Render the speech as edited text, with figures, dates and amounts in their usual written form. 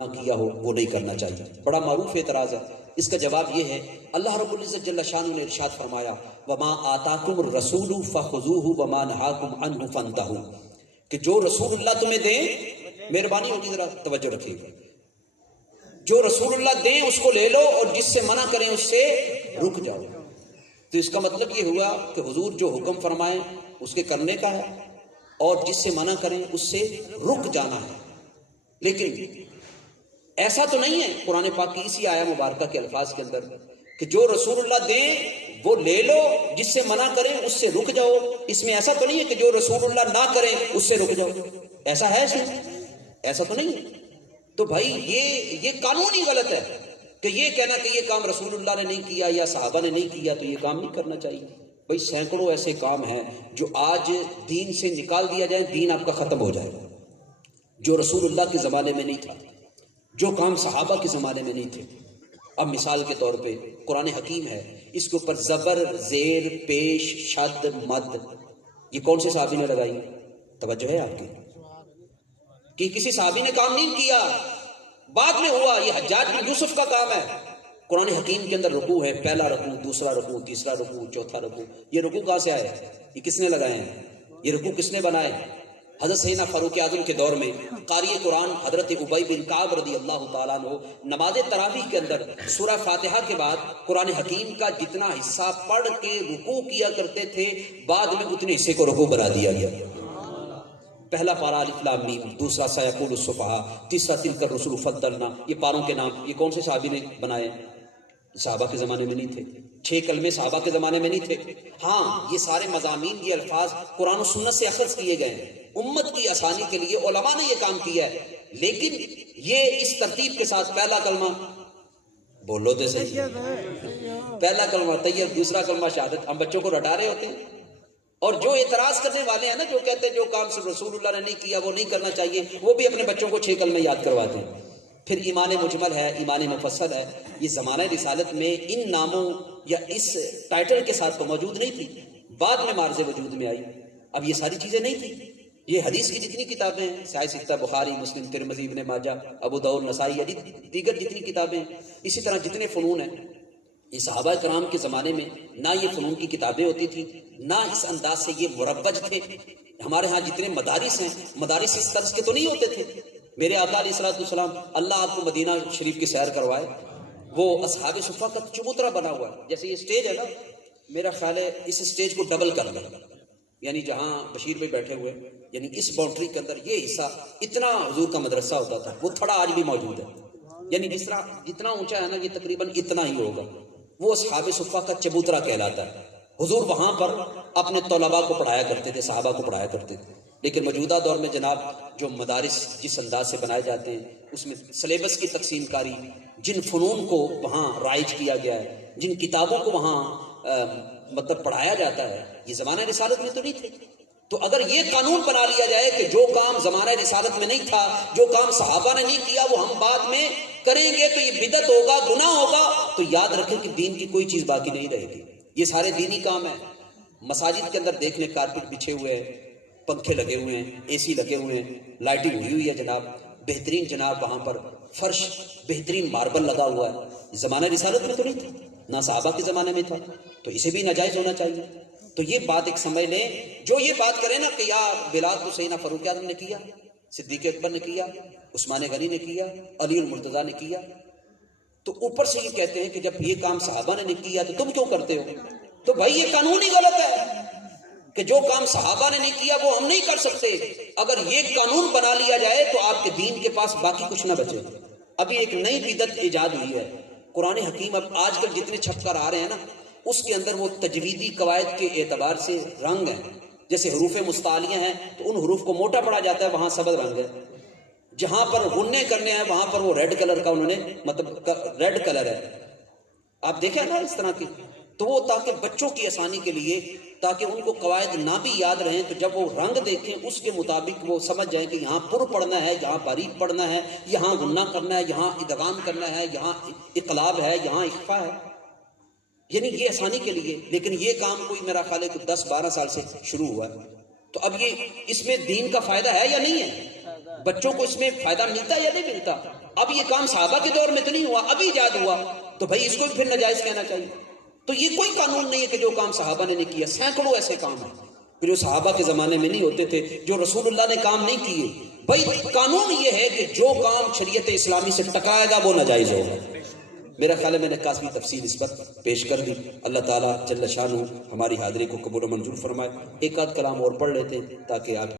کیا ہو وہ نہیں کرنا چاہیے۔ بڑا معروف اعتراض ہے، اس کا جواب یہ ہے اللہ رب العزت جل شانہ نے ارشاد فرمایا وما آتاکم الرسول فخذوہ وما نہاکم عنہ فانتہوا، کہ جو رسول اللہ تمہیں دیں، مہربانی ہوگی ذرا توجہ رکھیے گا، جو رسول اللہ دیں اس کو لے لو اور جس سے منع کریں اس سے رک جاؤ۔ تو اس کا مطلب یہ ہوا کہ حضور جو حکم فرمائیں اس کے کرنے کا ہے اور جس سے منع کریں اس سے رک جانا ہے۔ لیکن ایسا تو نہیں ہے قرآن پاک کی اسی آیہ مبارکہ کے الفاظ کے اندر کہ جو رسول اللہ دیں وہ لے لو، جس سے منع کریں اس سے رک جاؤ۔ اس میں ایسا تو نہیں ہے کہ جو رسول اللہ نہ کریں اس سے رک جاؤ، ایسا ہے اس میں؟ ایسا تو نہیں ہے۔ تو بھائی یہ قانون ہی غلط ہے کہ یہ کہنا کہ یہ کام رسول اللہ نے نہیں کیا یا صحابہ نے نہیں کیا تو یہ کام نہیں کرنا چاہیے۔ بھائی سینکڑوں ایسے کام ہیں جو آج دین سے نکال دیا جائے دین آپ کا ختم ہو جائے گا، جو رسول اللہ کے زمانے میں نہیں تھا، جو کام صحابہ کے زمانے میں نہیں تھے۔ اب مثال کے طور پہ قرآن حکیم ہے، اس کے اوپر زبر، زیر، پیش، شد، مد، یہ کون سے صحابی نے لگائی؟ توجہ ہے آپ کی کہ کسی صحابی نے کام نہیں کیا، بعد میں ہوا، یہ حجاج بن یوسف کا کام ہے۔ قرآن حکیم کے اندر رکوع ہے، پہلا رکوع، دوسرا رکوع، تیسرا رکوع، چوتھا رکوع۔ یہ رکوع کہاں سے آئے؟ یہ کس نے لگائے ہیں؟ یہ رکوع کس نے بنائے؟ حضرت سیدنا فاروق اعظم کے دور میں قاری قرآن حضرت ابی بن کعب رضی اللہ تعالیٰ عنہ نماز تراویح کے اندر سورہ فاتحہ کے بعد قرآن حکیم کا جتنا حصہ پڑھ کے رکوع کیا کرتے تھے بعد میں اتنے حصے کو رکوع بنا دیا گیا۔ پہلا پارا الف لام میم، دوسرا سیقول السفہاء، تیسرا تلک الرسل فضلنا، یہ پاروں کے نام یہ کون سے صحابی نے بنائے؟ صحابہ کے زمانے میں نہیں تھے۔ 6 کلمے صحابہ کے زمانے میں نہیں تھے۔ ہاں یہ سارے مضامین، یہ الفاظ قرآن و سنت سے اخذ کیے گئے ہیں، امت کی آسانی کے لیے علماء نے یہ کام کیا ہے، لیکن یہ اس ترتیب کے ساتھ پہلا کلمہ بولو تو صحیح، پہلا کلمہ طیب، دوسرا کلمہ شہادت، ہم بچوں کو رٹا رہے ہوتے ہیں۔ اور جو اعتراض کرنے والے ہیں نا، جو کہتے ہیں جو کام صرف رسول اللہ نے نہیں کیا وہ نہیں کرنا چاہیے، وہ بھی اپنے بچوں کو 6 کلمے یاد کرواتے ہیں۔ پھر ایمان مجمل ہے، ایمان مفصل ہے، یہ زمانہ رسالت میں ان ناموں یا اس ٹائٹل کے ساتھ تو موجود نہیں تھی، بعد میں معرض وجود میں آئی۔ اب یہ ساری چیزیں نہیں تھی۔ یہ حدیث کی جتنی کتابیں ہیں، صحیح ستہ، بخاری، مسلم، ترمذی، ابن ماجہ، ابو داؤد، نسائی، یا دیگر جتنی کتابیں ہیں، اسی طرح جتنے فنون ہیں، یہ صحابہ کرام کے زمانے میں نہ یہ فنون کی کتابیں ہوتی تھی، نہ اس انداز سے یہ مربج تھے۔ ہمارے ہاں جتنے مدارس ہیں، مدارس اس طرز کے تو نہیں ہوتے تھے۔ میرے آقا علیہ الصلوۃ والسلام، اللہ آپ کو مدینہ شریف کی سیر کروائے، وہ اصحاب صفہ کا چبوترا بنا ہوا ہے۔ جیسے یہ سٹیج ہے نا، میرا خیال ہے اس سٹیج کو ڈبل کر لیں، یعنی جہاں بشیر بھائی بیٹھے ہوئے، یعنی اس باؤنڈری کے اندر یہ حصہ اتنا حضور کا مدرسہ ہوتا تھا، وہ تھڑا آج بھی موجود ہے، یعنی جس طرح جتنا اونچا ہے نا یہ تقریباً اتنا ہی ہوگا، وہ اصحاب صفہ کا چبوترا کہلاتا ہے۔ حضور وہاں پر اپنے طلباء کو پڑھایا کرتے تھے، صحابہ کو پڑھایا کرتے تھے۔ لیکن موجودہ دور میں جناب جو مدارس جس انداز سے بنائے جاتے ہیں، اس میں سلیبس کی تقسیم کاری، جن فنون کو وہاں رائج کیا گیا ہے، جن کتابوں کو وہاں مطلب پڑھایا جاتا ہے، یہ زمانہ رسالت میں تو نہیں تھے۔ تو اگر یہ قانون بنا لیا جائے کہ جو کام زمانہ رسالت میں نہیں تھا، جو کام صحابہ نے نہیں کیا وہ ہم بعد میں کریں گے تو یہ بدعت ہوگا، گناہ ہوگا، تو یاد رکھیں کہ دین کی کوئی چیز باقی نہیں رہے گی۔ یہ سارے دینی کام ہیں۔ مساجد کے اندر دیکھ لیں، کارپٹ بچھے ہوئے ہیں، پنکھے لگے ہوئے ہیں، اے سی لگے ہوئے ہیں، لائٹنگ ہوئی ہے جناب، بہترین جناب، وہاں پر فرش بہترین ماربل لگا ہوا ہے۔ زمانہ رسالت میں تو نہیں تھا، نہ صحابہ کے زمانے میں تھا، تو اسے بھی ناجائز ہونا چاہیے۔ تو یہ بات ایک سمجھ لیں، جو یہ بات کرے نا کہ یا بلال کو سیدنا فاروق اعظم نے کیا، صدیق اکبر نے کیا، عثمان غنی نے کیا، علی المرتضیٰ نے کیا، تو اوپر سے یہ کہتے ہیں کہ جب یہ کام صحابہ نے نہیں کیا تو تم کیوں کرتے ہو؟ تو بھائی یہ قانون ہی غلط ہے کہ جو کام صحابہ نے نہیں کیا وہ ہم نہیں کر سکتے۔ اگر یہ قانون بنا لیا جائے تو آپ کے دین کے پاس باقی کچھ نہ بچے۔ ابھی ایک نئی بدعت ایجاد ہوئی ہے، قرآن حکیم اب آج کل جتنے چھپ کر آ رہے ہیں نا، اس کے اندر وہ تجویدی قواعد کے اعتبار سے رنگ ہیں۔ جیسے حروف مستعلیہ ہیں تو ان حروف کو موٹا پڑا جاتا ہے، وہاں سبز رنگ ہے۔ جہاں پر غنّے کرنے ہیں وہاں پر وہ ریڈ کلر کا انہوں نے مطلب ریڈ کلر ہے۔ آپ دیکھیں نا اس طرح کی، تو وہ تاکہ بچوں کی آسانی کے لیے، تاکہ ان کو قواعد نہ بھی یاد رہیں، تو جب وہ رنگ دیکھیں اس کے مطابق وہ سمجھ جائیں کہ یہاں پر پڑھنا ہے، یہاں باریک پڑھنا ہے، یہاں غنّہ کرنا ہے، یہاں ادغام کرنا ہے، یہاں اقلاب ہے، یہاں اخفا ہے، یعنی یہ آسانی کے لیے۔ لیکن یہ کام کوئی میرا خیال ہے کہ 10-12 سال سے شروع ہوا ہے۔ تو اب یہ اس میں دین کا فائدہ ہے یا نہیں ہے؟ بچوں کو اس میں فائدہ ملتا ہے یا نہیں ملتا؟ اب یہ کام صحابہ کے دور میں تو نہیں ہوا، ابھی ایجاد ہوا، تو بھائی اس کو بھی پھر ناجائز کہنا چاہیے؟ تو یہ کوئی قانون نہیں ہے کہ جو کام صحابہ نے نہیں کیا، سینکڑوں ایسے کام ہیں کہ جو صحابہ کے زمانے میں نہیں ہوتے تھے، جو رسول اللہ نے کام نہیں کیے۔ بھائی قانون یہ ہے کہ جو کام شریعت اسلامی سے ٹکرائے گا وہ ناجائز ہوگا۔ میرا خیال ہے میں نے کافی تفصیل اس پر پیش کر دی۔ اللہ تعالیٰ جل شانہ ہماری حاضری کو قبول و منظور فرمائے۔ ایک آدھ کلام اور پڑھ لیتے ہیں تاکہ آپ